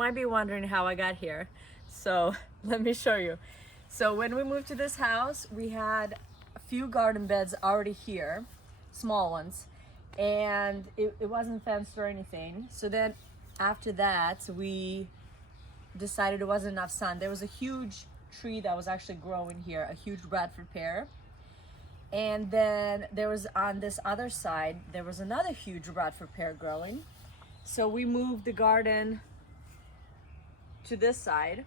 might be wondering how I got here. So let me show you. So when we moved to this house, we had a few garden beds already here, small ones, and it wasn't fenced or anything. So then after that, we decided it wasn't enough sun. There was a huge tree that was actually growing here, a huge Bradford pear. And then there was, on this other side, there was another huge Bradford pear growing. So we moved the garden to this side.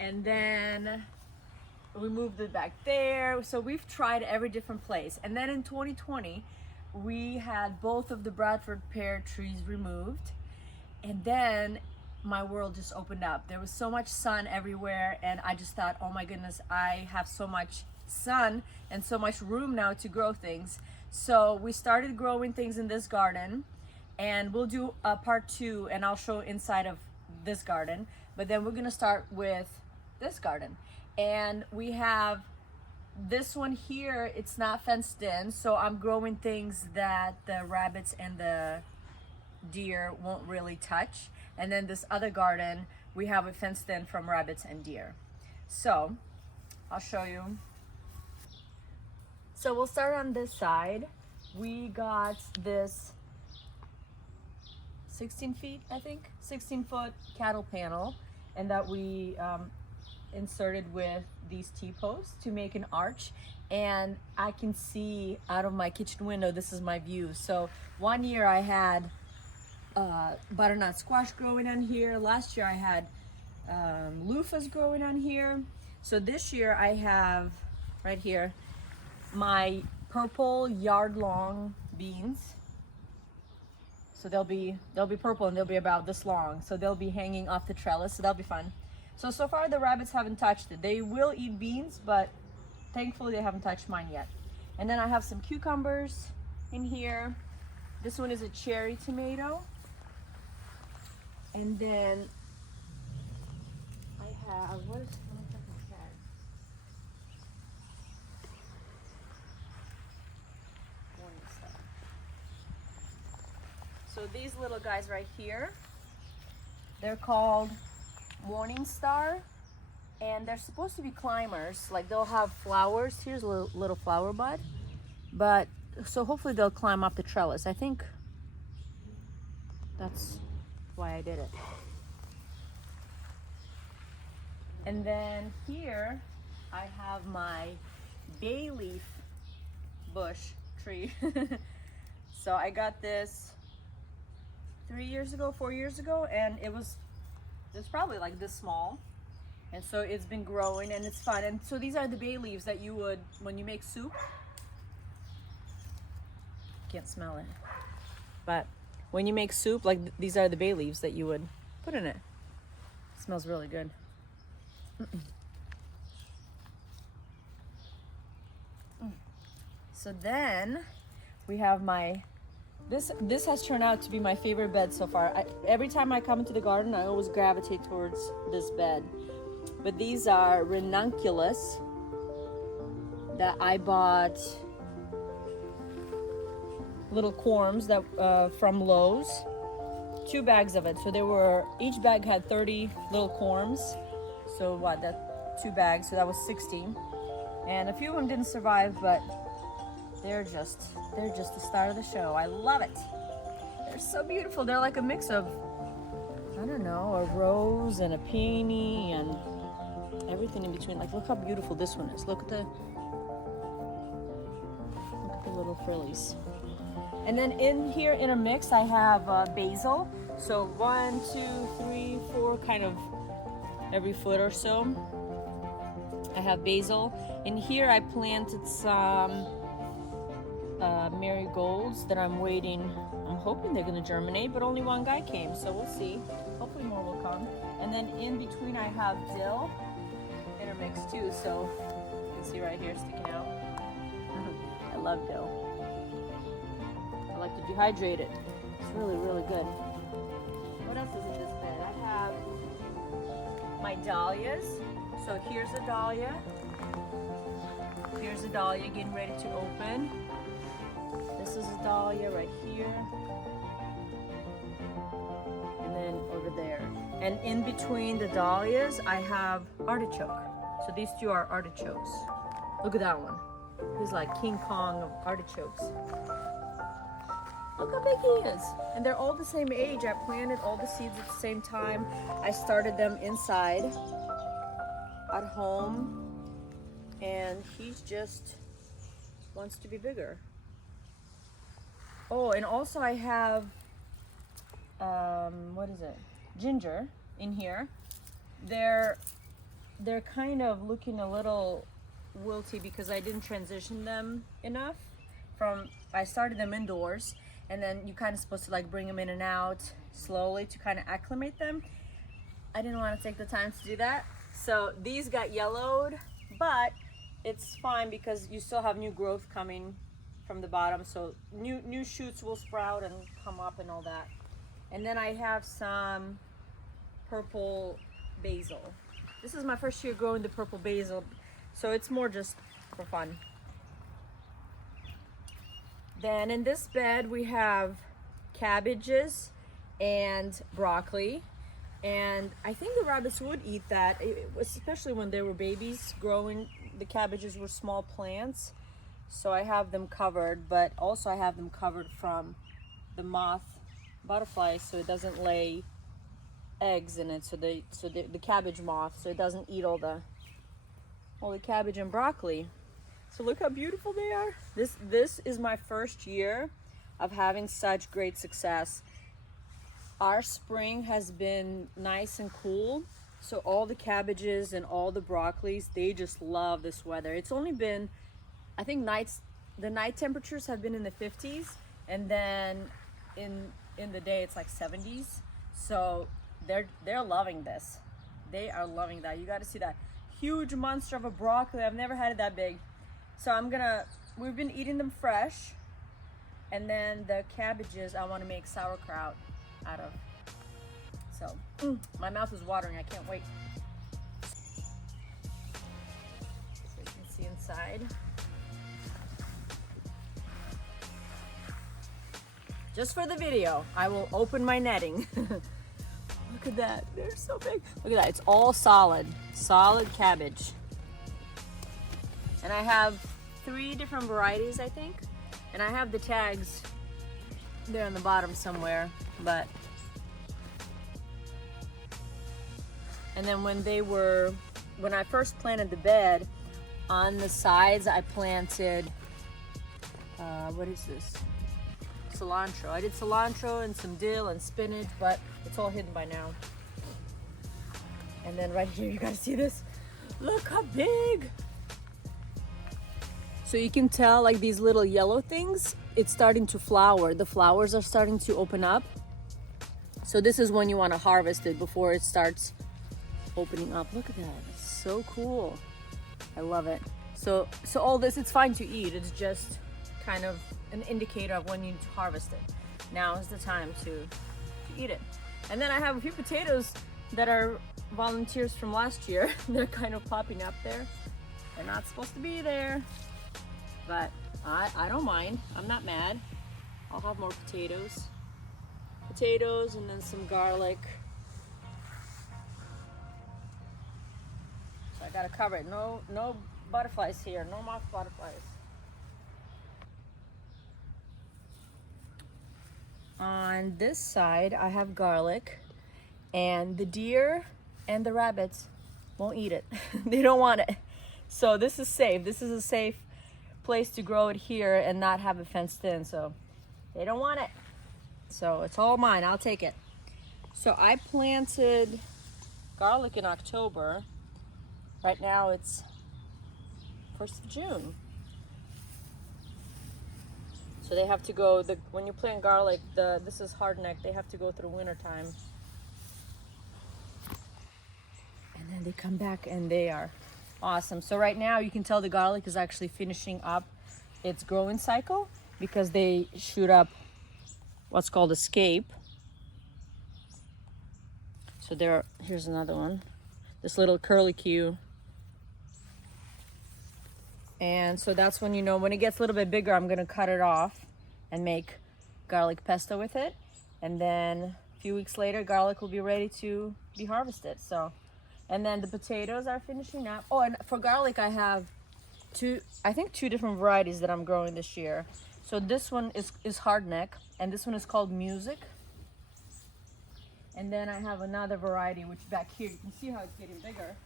And then we moved it back there. So we've tried every different place. And then in 2020, we had both of the Bradford pear trees removed. And then my world just opened up. There was so much sun everywhere, and I just thought, oh my goodness, I have so much sun and so much room now to grow things. So we started growing things in this garden, and we'll do a part 2, and I'll show inside of this garden. But then we're gonna start with this garden, and we have this one here. It's not fenced in, so I'm growing things that the rabbits and the deer won't really touch. And then this other garden, we have it fenced in from rabbits and deer. So I'll show you. So we'll start on this side. We got this 16 feet, I think, 16-foot cattle panel, and that we inserted with these T-posts to make an arch. And I can see out of my kitchen window, this is my view. So one year I had butternut squash growing on here. Last year I had loofahs growing on here. So this year I have right here my purple yard-long beans. So they'll be purple, and they'll be about this long. So they'll be hanging off the trellis. So that'll be fun. So far the rabbits haven't touched it. They will eat beans, but thankfully they haven't touched mine yet. And then I have some cucumbers in here. This one is a cherry tomato. And then I have, let me check my bag. So these little guys right here, they're called Morning Star, and they're supposed to be climbers. Like, they'll have flowers. Here's a little flower bud. But, so hopefully they'll climb up the trellis. I think that's why I did it. And then here I have my bay leaf bush tree. So I got this 4 years ago, and it's probably like this small. And so it's been growing, and it's fun. And so these are the bay leaves that you would, when you make soup, can't smell it, but when you make soup, like these are the bay leaves that you would put in it. It smells really good. So then we have this has turned out to be my favorite bed so far. Every time I come into the garden, I always gravitate towards this bed. But these are ranunculus that I bought, little corms that from Lowe's, 2 bags of it. So each bag had 30 little corms. So what, that 2 bags, so that was 60. And a few of them didn't survive, but they're just the star of the show. I love it. They're so beautiful. They're like a mix of, I don't know, a rose and a peony and everything in between. Like, look how beautiful this one is. Look at the little frillies. And then in here in a mix, I have basil. So 1, 2, 3, 4, kind of every foot or so. I have basil. In here I planted some marigolds that I'm waiting. I'm hoping they're gonna germinate, but only one guy came, so we'll see. Hopefully more will come. And then in between I have dill intermixed too, so you can see right here sticking out. I love dill. I like to dehydrate it. It's really, really good. What else is in this bed? I have my dahlias. So here's a dahlia. Here's a dahlia getting ready to open. This is a dahlia right here. And in between the dahlias, I have artichoke. So these two are artichokes. Look at that one. He's like King Kong of artichokes. Look how big he is. And they're all the same age. I planted all the seeds at the same time. I started them inside at home. And he's just wants to be bigger. Oh, and also I have, what is it? Ginger in here. They're kind of looking a little wilty because I didn't transition them enough. I started them indoors, and then you kind of supposed to like bring them in and out slowly to kind of acclimate them. I didn't want to take the time to do that. So these got yellowed, but it's fine because you still have new growth coming from the bottom. So new shoots will sprout and come up and all that. And then I have some purple basil. This is my first year growing the purple basil, so it's more just for fun. Then in this bed we have cabbages and broccoli, and I think the rabbits would eat that, especially when they were babies growing. The cabbages were small plants, so I have them covered, but also I have them covered from the moth butterfly so it doesn't lay eggs in it, so the cabbage moth, so it doesn't eat all the cabbage and broccoli. So look how beautiful they are. This is my first year of having such great success. Our spring has been nice and cool, so all the cabbages and all the broccolis, they just love this weather. It's only been, I think the night temperatures have been in the 50s, and then in the day it's like 70s. So they're loving this. They are loving that. You got to see that huge monster of a broccoli. I've never had it that big. So we've been eating them fresh, and then the cabbages I want to make sauerkraut out of. So my mouth is watering. I can't wait. So you can see inside. Just for the video, I will open my netting. Look at that, they're so big. Look at that, it's all solid cabbage. And I have 3 different varieties, I think. And I have the tags there on the bottom somewhere, but. And then when I first planted the bed, on the sides I planted, what is this? Cilantro. I did cilantro and some dill and spinach, but it's all hidden by now. And then right here, you guys see this? Look how big! So you can tell, like, these little yellow things, it's starting to flower. The flowers are starting to open up. So this is when you want to harvest it, before it starts opening up. Look at that, it's so cool. I love it. So all this, it's fine to eat. It's just kind of an indicator of when you need to harvest it. Now is the time to eat it. And then I have a few potatoes that are volunteers from last year. They're kind of popping up there. They're not supposed to be there, but I don't mind. I'm not mad. I'll have more potatoes. Potatoes and then some garlic. So I gotta cover it. No butterflies here. No moth butterflies. On this side, I have garlic, and the deer and the rabbits won't eat it. They don't want it. So this is safe. This is a safe place to grow it here and not have it fenced in. So they don't want it. So it's all mine. I'll take it. So I planted garlic in October. Right now it's 1st of June. So they have to go, when you plant garlic, this is hardneck, they have to go through winter time. And then they come back and they are awesome. So right now you can tell the garlic is actually finishing up its growing cycle because they shoot up what's called escape. So here's another one, this little curlicue. And so that's when, when it gets a little bit bigger, I'm gonna cut it off and make garlic pesto with it. And then A few weeks later, garlic will be ready to be harvested. So, and then the potatoes are finishing up. Oh, and for garlic, I have I think two different varieties that I'm growing this year. So this one is hardneck, and this one is called Music. And then I have another variety, which back here, you can see how it's getting bigger.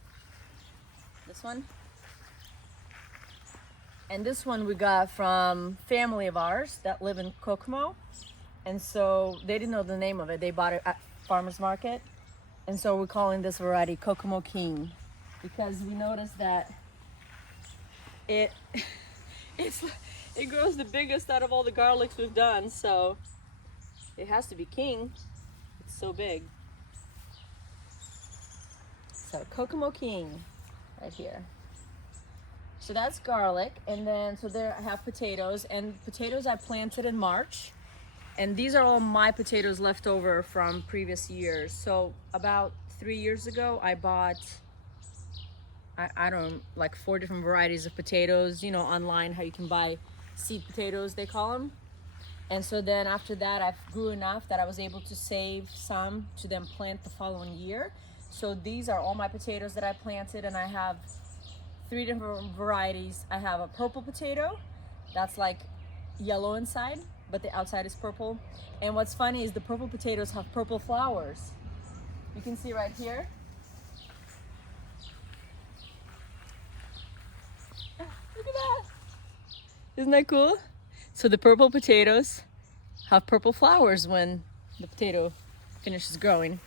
This one. And this one we got from family of ours that live in Kokomo. And so they didn't know the name of it. They bought it at farmer's market. And so we're calling this variety Kokomo King, because we noticed that it grows the biggest out of all the garlics we've done. So it has to be king. It's so big. So Kokomo King right here. So that's garlic, and then so there I have potatoes, and potatoes I planted in March, and these are all my potatoes left over from previous years. So about 3 years ago I bought I don't know, like 4 different varieties of potatoes, you know, online, how you can buy seed potatoes they call them. And so then after that I grew enough that I was able to save some to then plant the following year. So these are all my potatoes that I planted, and I have 3 different varieties. I have a purple potato that's like yellow inside, but the outside is purple. And what's funny is the purple potatoes have purple flowers. You can see right here. Look at that. Isn't that cool? So the purple potatoes have purple flowers when the potato finishes growing.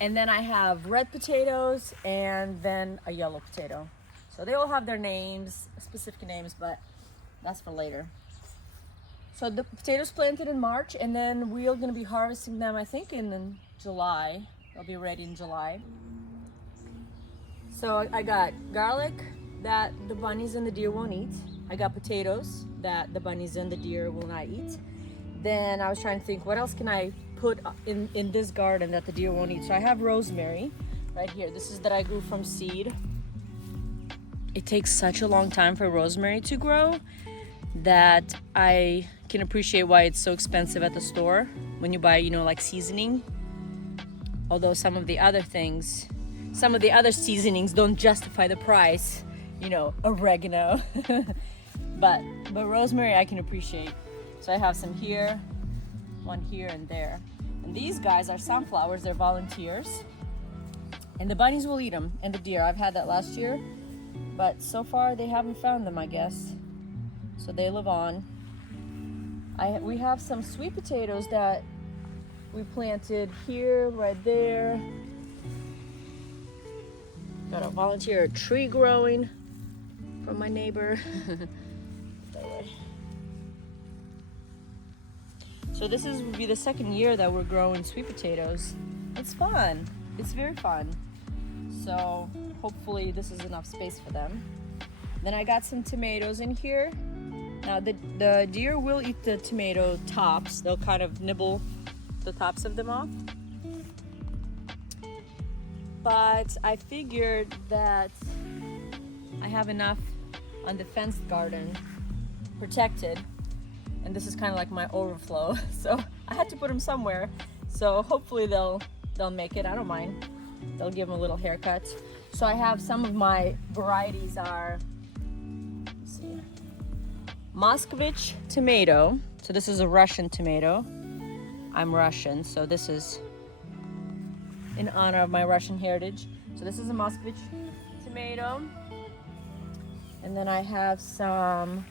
And then I have red potatoes and then a yellow potato. So they all have their names, specific names, but that's for later. So the potatoes planted in March, and then we're gonna be harvesting them, I think in July. They'll be ready in July. So I got garlic that the bunnies and the deer won't eat. I got potatoes that the bunnies and the deer will not eat. Then I was trying to think, what else can I put in this garden that the deer won't eat? So I have rosemary right here. This is that I grew from seed. It takes such a long time for rosemary to grow that I can appreciate why it's so expensive at the store when you buy, you know, like seasoning. Although some of the other seasonings don't justify the price, you know, oregano. but rosemary I can appreciate. So I have some here, one here and there. And these guys are sunflowers, they're volunteers. And the bunnies will eat them, and the deer. I've had that last year. But so far they haven't found them, I guess. So they live on. We have some sweet potatoes that we planted here, right there. Got a volunteer tree growing from my neighbor. That way. So this will be the second year that we're growing sweet potatoes. It's fun. It's very fun. So hopefully this is enough space for them. Then I got some tomatoes in here. Now the deer will eat the tomato tops. They'll kind of nibble the tops of them off. But I figured that I have enough on the fenced garden protected, and this is kind of like my overflow. So I had to put them somewhere. So hopefully they'll make it. I don't mind. They'll give them a little haircut. So I have some of my varieties are, let's see, Moscovich tomato. So this is a Russian tomato. I'm Russian, so this is in honor of my Russian heritage. So this is a Moscovich tomato. And then I have some,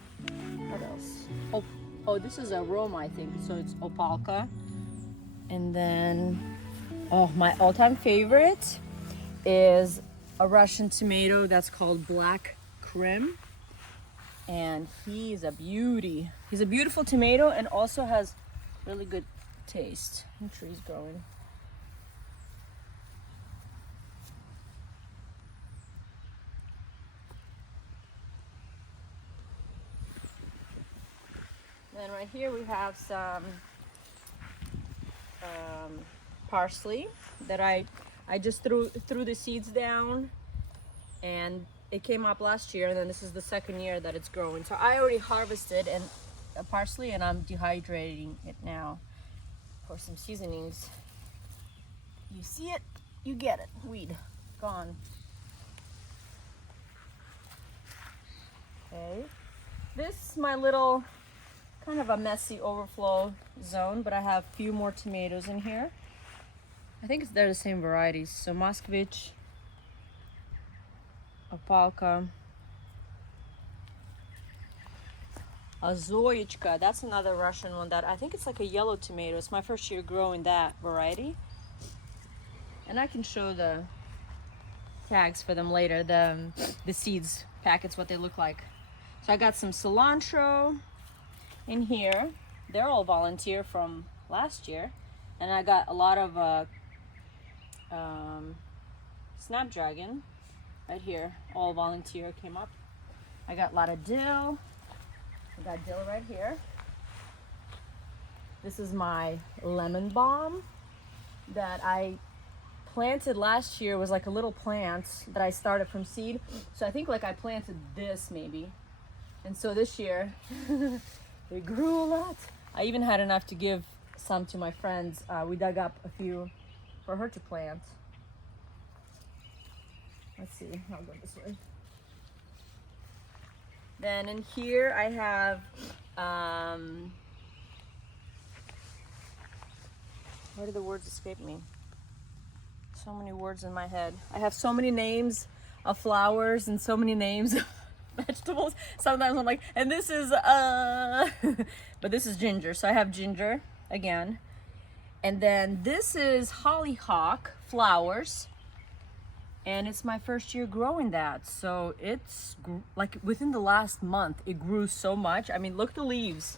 what else? Oh, this is a Roma, I think. So it's Opalka. And then, oh, my all-time favorite is a Russian tomato that's called Black Krim. And he's a beauty. He's a beautiful tomato and also has really good taste. The tree's growing. Then right here we have some parsley that I just threw the seeds down, and it came up last year, and then this is the second year that it's growing. So I already harvested and parsley, and I'm dehydrating it now for some seasonings. You see it, you get it. Weed, gone. Okay, this is my little, kind of a messy overflow zone, but I have a few more tomatoes in here. I think they're the same varieties. So Moskvich, Opalka, Azoyechka. That's another Russian one that I think it's like a yellow tomato. It's my first year growing that variety. And I can show the tags for them later, the seeds packets, what they look like. So I got some cilantro in here. They're all volunteer from last year. And I got a lot of snapdragon right here, all volunteer came up. I got a lot of dill. I got dill right here. This is my lemon balm that I planted last year. Was like a little plant that I started from seed. So I think like I planted this maybe. And so this year it grew a lot. I even had enough to give some to my friends. We dug up a few for her to plant. Let's see, I'll go this way. Then in here I have, where did the words escape me? So many words in my head. I have so many names of flowers and so many names of vegetables. Sometimes I'm like, and this is, but this is ginger. So I have ginger again. And then this is hollyhock flowers. And it's my first year growing that. So it's like within the last month, it grew so much. I mean, look at the leaves.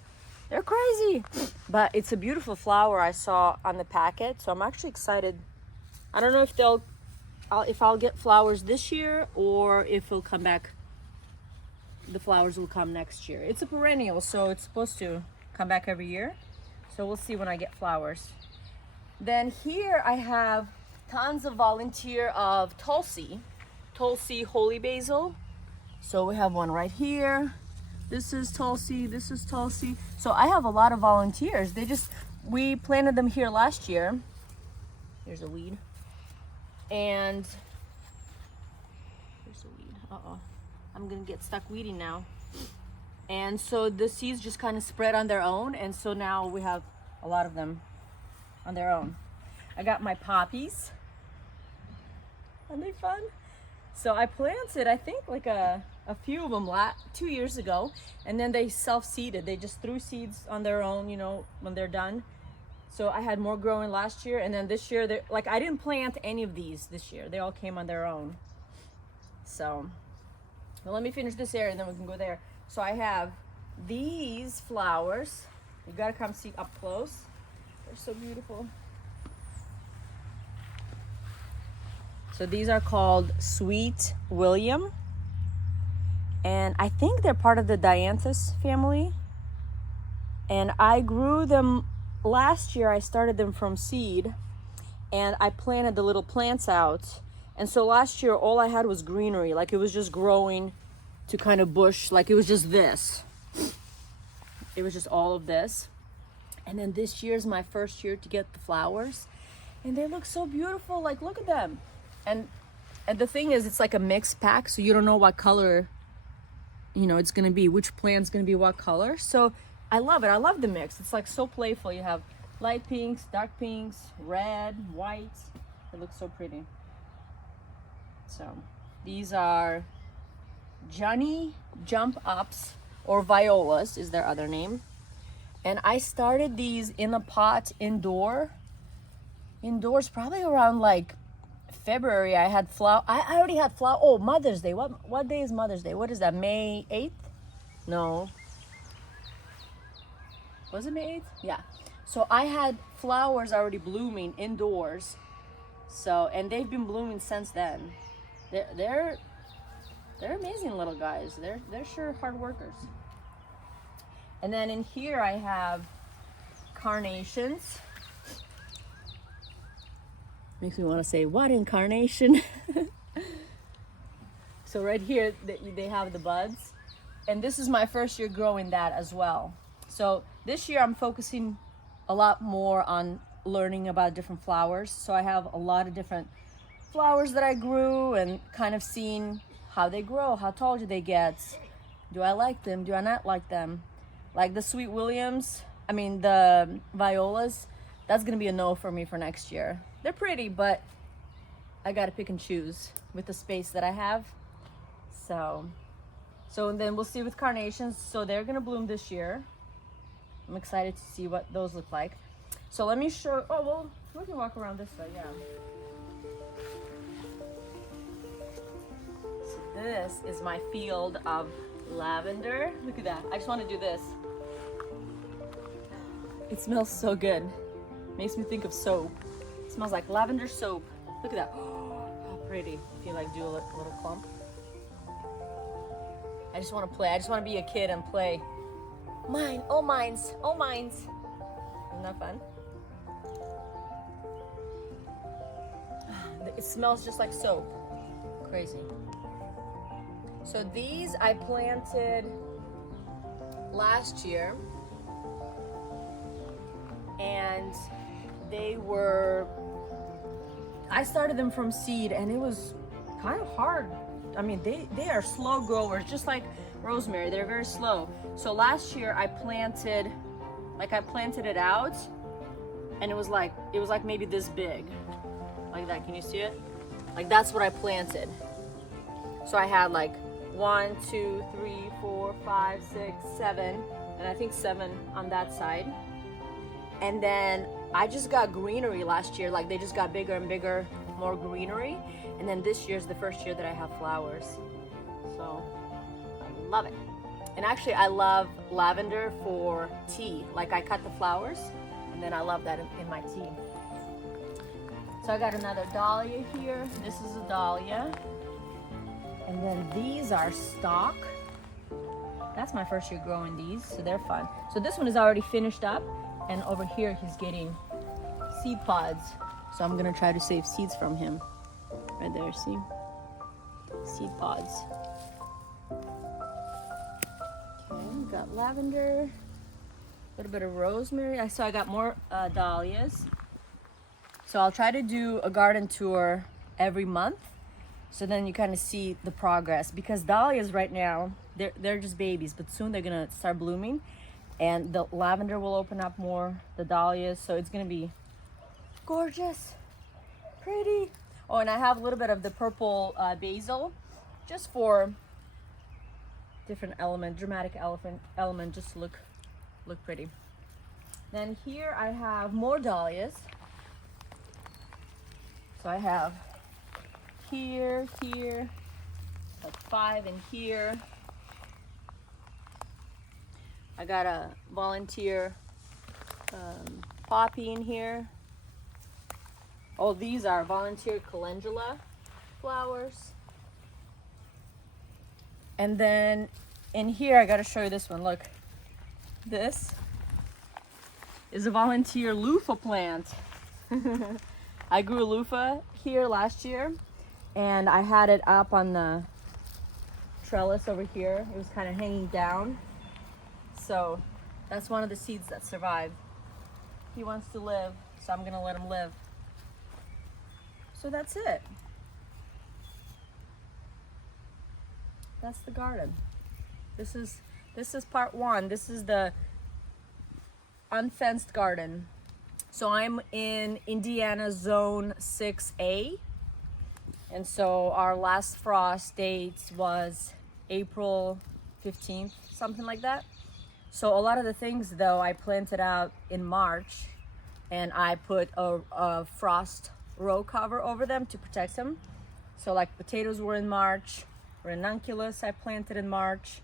They're crazy. But it's a beautiful flower I saw on the packet. So I'm actually excited. I don't know if I'll get flowers this year or if it'll come back. The flowers will come next year. It's a perennial, so it's supposed to come back every year. So we'll see when I get flowers. Then here I have tons of volunteer of Tulsi holy basil. So we have one right here. This is Tulsi, this is Tulsi. So I have a lot of volunteers. We planted them here last year. Here's a weed. And here's a weed. Uh-oh. I'm gonna get stuck weeding now. And so the seeds just kind of spread on their own. And so now we have a lot of them on their own. I got my poppies. Aren't they fun? So I planted, I think like a few of them 2 years ago, and then they self-seeded. They just threw seeds on their own, you know, when they're done. So I had more growing last year, and then this year, like I didn't plant any of these this year. They all came on their own. So, well, let me finish this area and then we can go there. So I have these flowers. You gotta come see up close. They're so beautiful. So these are called Sweet William. And I think they're part of the Dianthus family. And I grew them last year. I started them from seed and I planted the little plants out. And so last year, all I had was greenery. Like it was just growing to kind of bush. Like it was just this. It was just all of this. And then this year's my first year to get the flowers. And they look so beautiful. Like, look at them. And the thing is, it's like a mixed pack. So you don't know what color, you know, it's going to be. Which plant's going to be what color. So I love it. I love the mix. It's like so playful. You have light pinks, dark pinks, red, white. It looks so pretty. So these are Johnny Jump Ups, or violas is their other name. And I started these in a pot indoors probably around like February. I had flower. I already had flower. Oh, Mother's Day. What day is Mother's Day? What is that? May 8th? No. Was it May 8th? Yeah. So I had flowers already blooming indoors. So, and they've been blooming since then. They're amazing little guys. They're sure hard workers. And then in here I have carnations. Makes me want to say, what in carnation? So right here they have the buds. And this is my first year growing that as well. So this year I'm focusing a lot more on learning about different flowers. So I have a lot of different flowers that I grew and kind of seeing how they grow, how tall do they get, do I like them, do I not like them. Like the Sweet Williams, I mean the violas, that's gonna be a no for me for next year. They're pretty, but I gotta pick and choose with the space that I have. So then we'll see with carnations. So they're gonna bloom this year. I'm excited to see what those look like. So let me show, oh, well, we can walk around this way, yeah. So this is my field of lavender. Look at that, I just wanna do this. It smells so good. Makes me think of soap. It smells like lavender soap. Look at that, oh, how pretty. If you like do a little clump. I just wanna play, I just wanna be a kid and play. Mine, oh mines, oh mines. Isn't that fun? It smells just like soap. Crazy. So these I planted last year, and I started them from seed, and it was kind of hard. I mean, they are slow growers, just like rosemary. They're very slow. So last year I planted it out, and it was like maybe this big, like that. Can you see it? Like that's what I planted. So I had like 1, 2, 3, 4, 5, 6, 7, and I think 7 on that side. And then I just got greenery last year. Like they just got bigger and bigger, more greenery. And then this year's the first year that I have flowers. So I love it. And actually I love lavender for tea. Like I cut the flowers and then I love that in my tea. So I got another dahlia here. This is a dahlia. And then these are stock. That's my first year growing these, so they're fun. So this one is already finished up, and over here he's getting seed pods. So I'm gonna try to save seeds from him. Right there, see? Seed pods. Okay, we got lavender, a little bit of rosemary. I got more dahlias. So I'll try to do a garden tour every month, so then you kind of see the progress, because dahlias right now, they're just babies, but soon they're gonna start blooming, and the lavender will open up more, the dahlias, so it's gonna be gorgeous, pretty. Oh, and I have a little bit of the purple basil, just for different element, dramatic element, just to look pretty. Then here I have more dahlias. So I have here, like 5 in here. I got a volunteer poppy in here. Oh, these are volunteer calendula flowers. And then in here, I gotta show you this one, look. This is a volunteer loofah plant. I grew a loofah here last year, and I had it up on the trellis over here. It was kind of hanging down. So that's one of the seeds that survived. He wants to live, so I'm gonna let him live. So that's it. That's the garden. This is part 1. This is the unfenced garden. So I'm in Indiana Zone 6A. And so our last frost date was April 15th, something like that. So a lot of the things though I planted out in March, and I put a frost row cover over them to protect them. So like potatoes were in March, ranunculus I planted in March,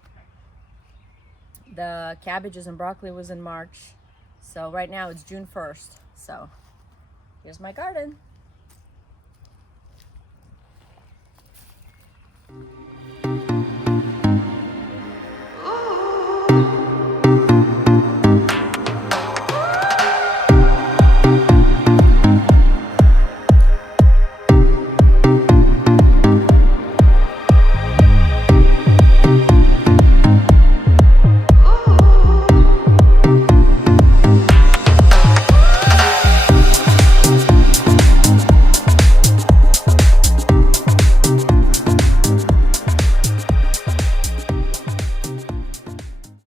the cabbages and broccoli was in March. So right now it's June 1st. So here's my garden.